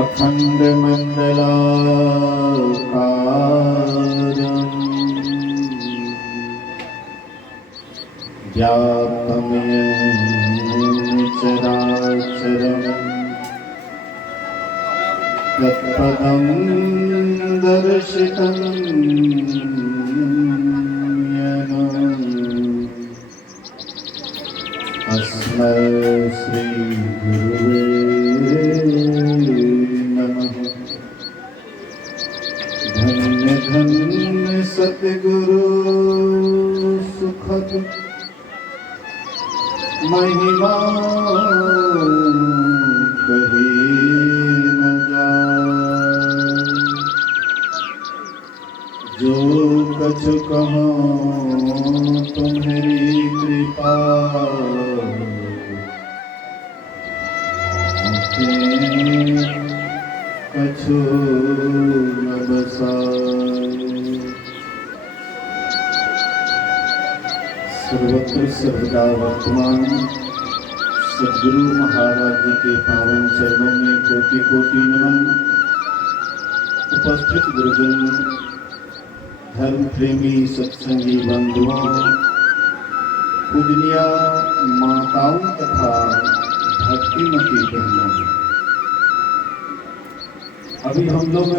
अखण्डमण्डलाकारम् व्याप्तं येन चराचरम् तत्पदं दर्शितं येन अस्मै श्रीगुरुवे नमः। धन्य धन्य सद्गुरु सुखद महिमा कही न जाए। जो कछ कहो तुम्हारी कृपा कछु न बसाए। सर्वत्र सर्वदा वर्तमान सद्गुरु महाराज जी के पावन चरणों में कोटि कोटि नमन। उपस्थित गुरुजन, धर्म प्रेमी सत्संगी बंधुओं, पूजनीय माताओं तथा भक्तिमती बहनों, अभी हम लोग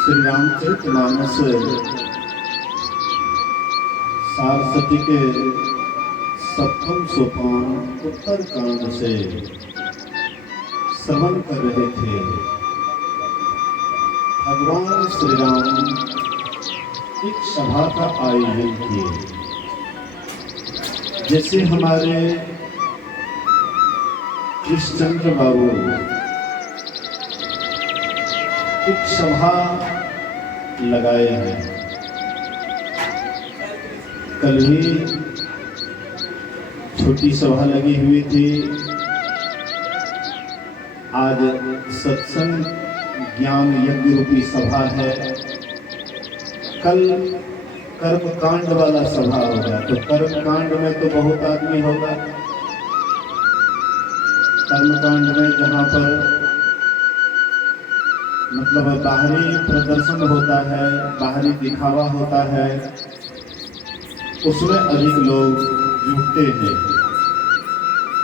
श्री रामचरितमानस सारस्वती के सप्तम सोपान उत्तर कांड से श्रवण कर रहे थे। भगवान श्री राम एक सभा का आयोजन किए। जैसे हमारे कृष्णचंद्र बाबू एक सभा लगाए हैं। कल ही छोटी सभा लगी हुई थी। आज सत्संग ज्ञान यज्ञ रूपी सभा है। कल कर्मकांड वाला सभा होगा। तो कर्मकांड में तो बहुत आदमी होगा। कर्मकांड में जहाँ पर मतलब बाहरी प्रदर्शन होता है, बाहरी दिखावा होता है, उसमें अधिक लोग जुटते हैं।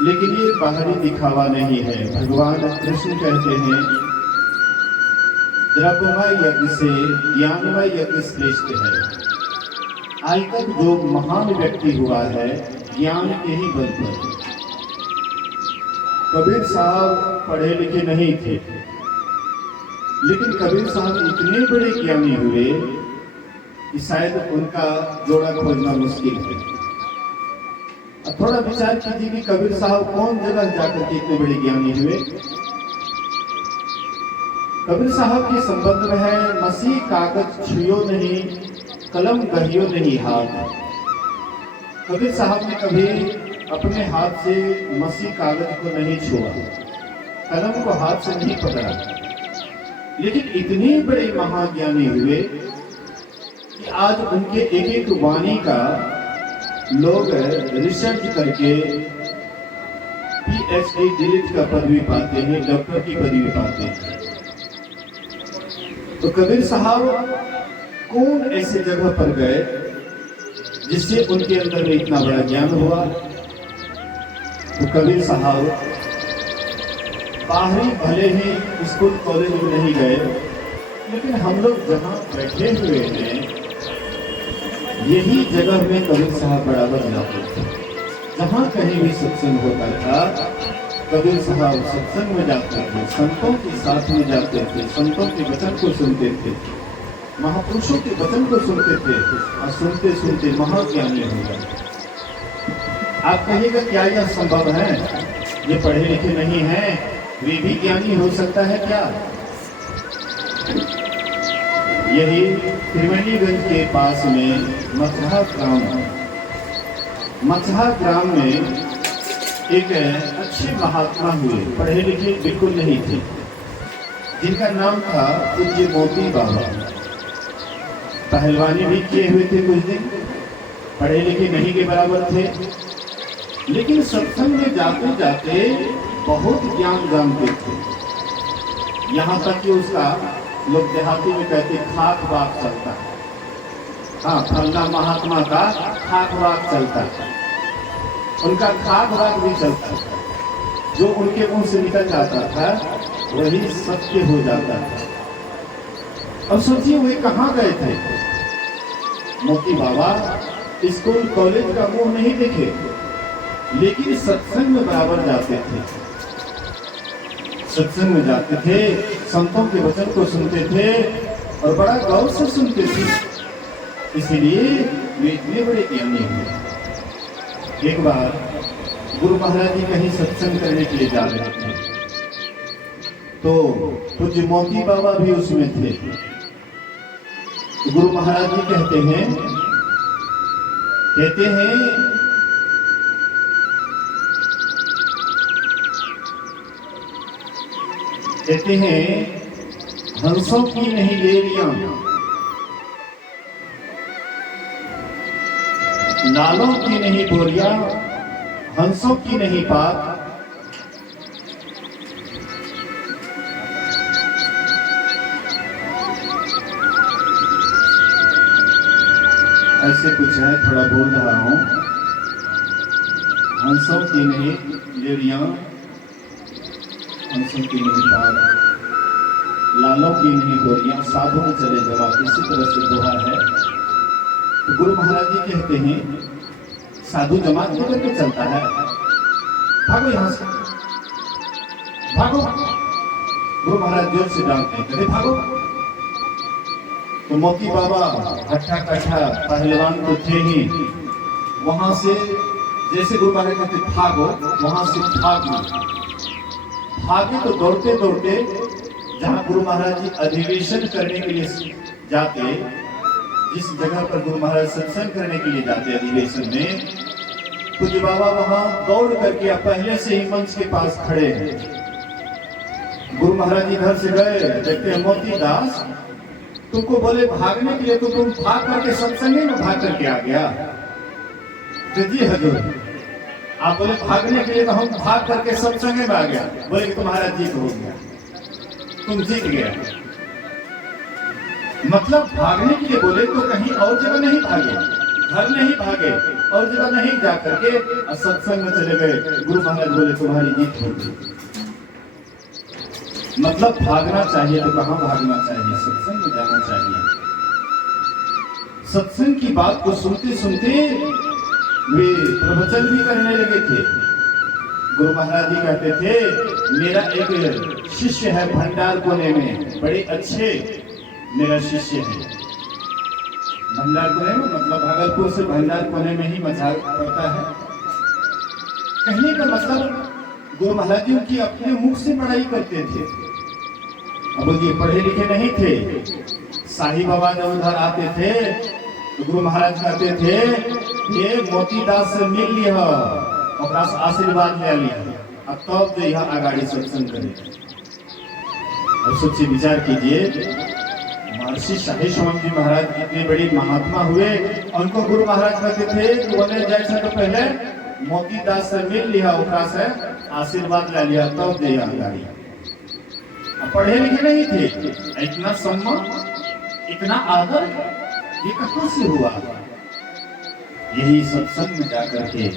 लेकिन ये बाहरी दिखावा नहीं है। भगवान कृष्ण कहते हैं द्रव्यमय यज्ञ से ज्ञानमय यज्ञ श्रेष्ठ है। आज तक जो महान व्यक्ति हुआ है ज्ञान के ही बल पर। कबीर साहब पढ़े लिखे नहीं थे, लेकिन कबीर साहब इतने बड़े ज्ञानी हुए कि शायद उनका जोड़ा खोजना मुश्किल है। अब थोड़ा विचार कीजिए कि कबीर साहब कौन जगह जाकर के इतने बड़े ज्ञानी हुए। कबीर साहब के संबंध में है मसीह कागज छुयो नहीं, कलम गहियो नहीं हाथ। कबीर साहब ने कभी अपने हाथ से मसीह कागज को नहीं छुआ, कलम को हाथ से नहीं पकड़ा। लेकिन इतने बड़े महाज्ञानी हुए कि आज उनके एक एक वाणी का लोग रिसर्च करके PhD डिलीट का पदवी पाते हैं, डॉक्टर की पदवी पाते हैं। तो कबीर साहब कौन ऐसे जगह पर गए जिससे उनके अंदर में इतना बड़ा ज्ञान हुआ। तो कबीर साहब बाहरी भले ही स्कूल कॉलेज में नहीं गए, लेकिन हम लोग जहाँ बैठे हुए हैं यही जगह में कबीर साहब बराबर जाते थे। जहाँ कहीं भी सत्संग होता था कबीर साहब सत्संग में जाते थे, संतों के साथ में जाते थे, संतों के वचन को सुनते थे, महापुरुषों के वचन को सुनते थे और सुनते सुनते महाज्ञानी हो गए। आप कहिएगा क्या यह संभव है? ये पढ़े लिखे नहीं हैं, वे भी ज्ञानी हो सकता है क्या? यही त्रिवेणीगंज के पास में मचहा ग्राम में एक अच्छे महात्मा हुए, पढ़े लिखे बिल्कुल नहीं थे, जिनका नाम था पूज्य मोती बाबा। पहलवानी भी किए हुए थे कुछ दिन, पढ़े लिखे नहीं के बराबर थे। लेकिन सत्संग में जाते जाते बहुत ज्ञान जानते थे। यहाँ तक कि उसका लोग देहाती में कहते खाक बात चलता है। हाँ, फलना महात्मा का खाक बात चलता है, उनका खाक बात भी चलता है। जो उनके मुंह से निकल जाता था वही सत्य हो जाता था। अब सोचिए वे कहाँ गए थे। मोती बाबा स्कूल कॉलेज का मुंह नहीं देखे, लेकिन सत्संग में बराबर जाते थे। सत्संग में जाते थे, संतों के वचन को सुनते थे और बड़ा गौर से सुनते थे। इसलिए वे इतने बड़े ज्ञानी हुए। एक बार गुरु महाराज जी कहीं सत्संग करने के लिए जा रहे थे, तो पूज्य मोती बाबा भी उसमें थे। तो गुरु महाराज जी कहते हैं हंसों की नहीं लेलियां, नालों की नहीं बोलियां, हंसों की नहीं बात, ऐसे कुछ है, थोड़ा बोल रहा हूं। हंसों की नहीं लेड़ियां, हंसों की नहीं बात, लालों की नहीं डोरियां, साधु में चले जवाब, इसी तरह से दोहा है। तो गुरु महाराज जी कहते हैं साधु जमात लेकर के चलता है, भागो यहां से, भागो। गुरु महाराज जोर से डांटते हैं, कहते भागो। तो मोती बाबा हट्ठा कट्ठा पहलवान तो थे ही, वहां से जैसे गुरु महाराज कहते भागो, वहां से भागे तो दौड़ते दौड़ते जहां गुरु महाराज जी अधिवेशन करने के लिए जाते, जिस जगह पर गुरु महाराज सत्संग करने के लिए जाते अधिवेशन में, पूज्य बाबा वहां दौड़ करके पहले से ही मंच के पास खड़े हैं। गुरु महाराज जी घर से गए, देखते हैं मोती दास तुमको बोले भागने के लिए, तो तुम भाग करके सत्संग में भाग करके आ गया। तो जी हजूर, आप बोले भागने के लिए, तो हम भाग करके सत्संग में आ गया। बोले कि तुम्हारा जीत हो गया, तुम जीत गया। मतलब भागने के लिए बोले तो कहीं और जगह नहीं भागे, घर नहीं भागे, और जगह नहीं जा करके सत्संग में चले गए। गुरु महाराज बोले तुम्हारी जीत हो गई। मतलब भागना चाहिए तो कहां भागना चाहिए, सत्संग में जाना चाहिए। सत्संग की बात को सुनते सुनते वे प्रवचन भी करने लगे थे। गुरु महाराज जी कहते थे मेरा एक शिष्य है भंडार कोने में, बड़े अच्छे मेरा शिष्य है। भंडार कोने में मतलब भागलपुर से भंडार कोने में ही मजाक पड़ता है। कहने का मतलब गुरु महाराज जी उनकी अपने मुख से पढ़ाई करते थे। अब ये पढ़े लिखे नहीं थे। साहिब बाबा जब उधर आते थे तो गुरु महाराज कहते थे ये मोती दास से मिल लिया और आशीर्वाद ले लिया, अब तब तो यहाँ आगाड़ी सत्संग करे। अब सोचिए, विचार कीजिए, महर्षि शाही स्वामी जी महाराज इतने बड़े महात्मा हुए, उनको गुरु महाराज कहते थे बोले जैसे तो पहले मोती दास से मिल लिया, ओकरा से आशीर्वाद ले लिया, तब दे आगाड़ी। पढ़े लिखे नहीं थे, इतना सम्मान, इतना आदर, ये कहां से हुआ? यही सत्संग में जाकर के